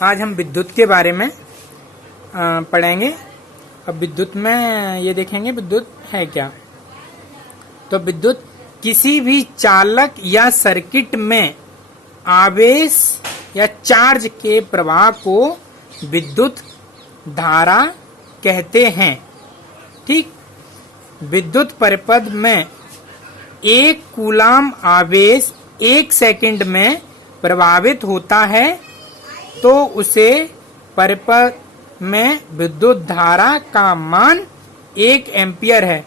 आज हम विद्युत के बारे में पढ़ेंगे। अब विद्युत में ये देखेंगे विद्युत है क्या। तो विद्युत किसी भी चालक या सर्किट में आवेश या चार्ज के प्रवाह को विद्युत धारा कहते हैं। ठीक, विद्युत परिपथ में 1 कूलाम आवेश 1 सेकंड में प्रभावित होता है तो उसे परिपथ में विद्युत धारा का मान 1 एम्पियर है।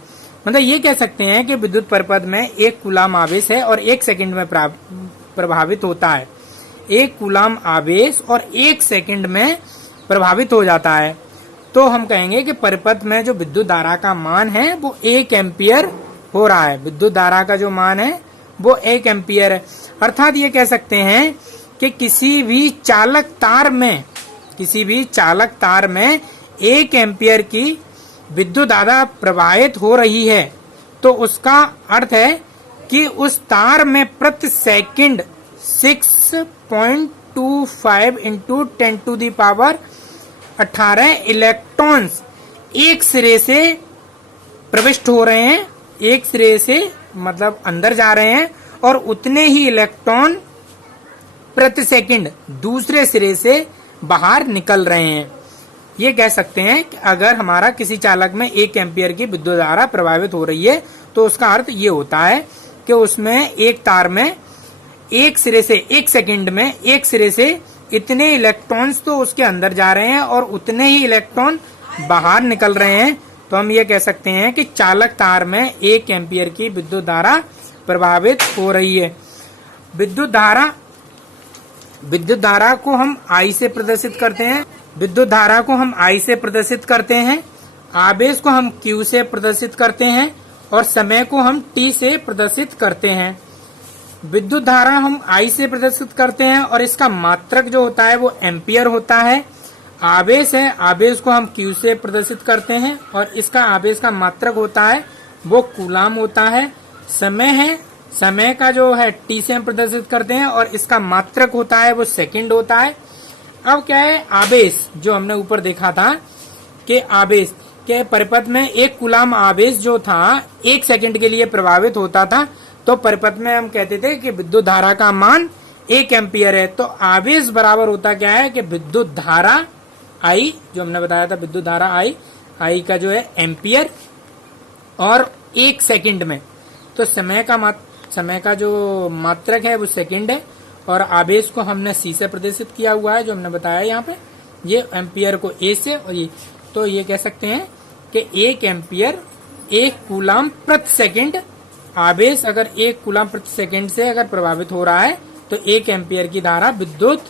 मतलब ये कह सकते हैं कि विद्युत परिपथ में 1 कूलाम आवेश है और 1 सेकंड में प्रभावित होता है। 1 कूलाम आवेश और 1 सेकंड में प्रभावित हो जाता है तो हम कहेंगे कि परिपथ में जो विद्युत धारा का मान है वो 1 एम्पियर हो रहा है। विद्युत धारा का जो मान है वो 1 एम्पियर है। अर्थात ये कह सकते हैं कि किसी भी चालक तार में 1 एम्पियर की विद्युत धारा प्रवाहित हो रही है तो उसका अर्थ है कि उस तार में प्रति सेकंड 6.25 इंटू 10⁻18 इलेक्ट्रॉन्स एक सिरे से प्रविष्ट हो रहे हैं, एक सिरे से मतलब अंदर जा रहे हैं और उतने ही इलेक्ट्रॉन प्रति सेकंड दूसरे सिरे से बाहर निकल रहे हैं। ये कह सकते हैं कि अगर हमारा किसी चालक में 1 एम्पियर की विद्युत धारा प्रभावित हो रही है तो उसका अर्थ ये होता है कि उसमें एक तार में एक सिरे से 1 सेकंड में एक सिरे से इतने इलेक्ट्रॉन्स तो उसके अंदर जा रहे हैं और उतने ही इलेक्ट्रॉन बाहर निकल रहे हैं। तो हम ये कह सकते हैं कि चालक तार में 1 एम्पियर की विद्युत धारा प्रभावित हो रही है। विद्युत धारा को हम I से प्रदर्शित करते हैं। विद्युत धारा को हम I से प्रदर्शित करते हैं, आवेश को हम Q से प्रदर्शित करते हैं और समय को हम T से प्रदर्शित करते हैं। विद्युत धारा हम I से प्रदर्शित करते हैं और इसका मात्रक जो होता है वो एम्पियर होता है। आवेश है, आवेश को हम Q से प्रदर्शित करते हैं और इसका आवेश का मात्रक होता है वो कूलाम होता है। समय है, समय का जो है T से हम प्रदर्शित करते हैं और इसका मात्रक होता है वो सेकंड होता है। अब क्या है, आवेश जो हमने ऊपर देखा था कि आवेश के परिपथ में 1 कूलाम आवेश जो था 1 सेकंड के लिए प्रभावित होता था तो परिपथ में हम कहते थे कि विद्युत धारा का मान 1 एम्पियर है। तो आवेश बराबर होता क्या है कि विद्युत धारा I, जो हमने बताया था विद्युत धारा I का जो है एम्पियर और 1 सेकंड में। तो समय का जो मात्रक है वो सेकंड है और आवेश को हमने C से प्रदर्शित किया हुआ है जो हमने बताया यहाँ पे, ये एम्पियर को A से और ये, तो ये कह सकते हैं कि 1 एम्पियर 1 कूलाम प्रति सेकंड। आवेश अगर 1 कूलाम प्रति सेकंड से अगर प्रभावित हो रहा है तो 1 एम्पियर की धारा विद्युत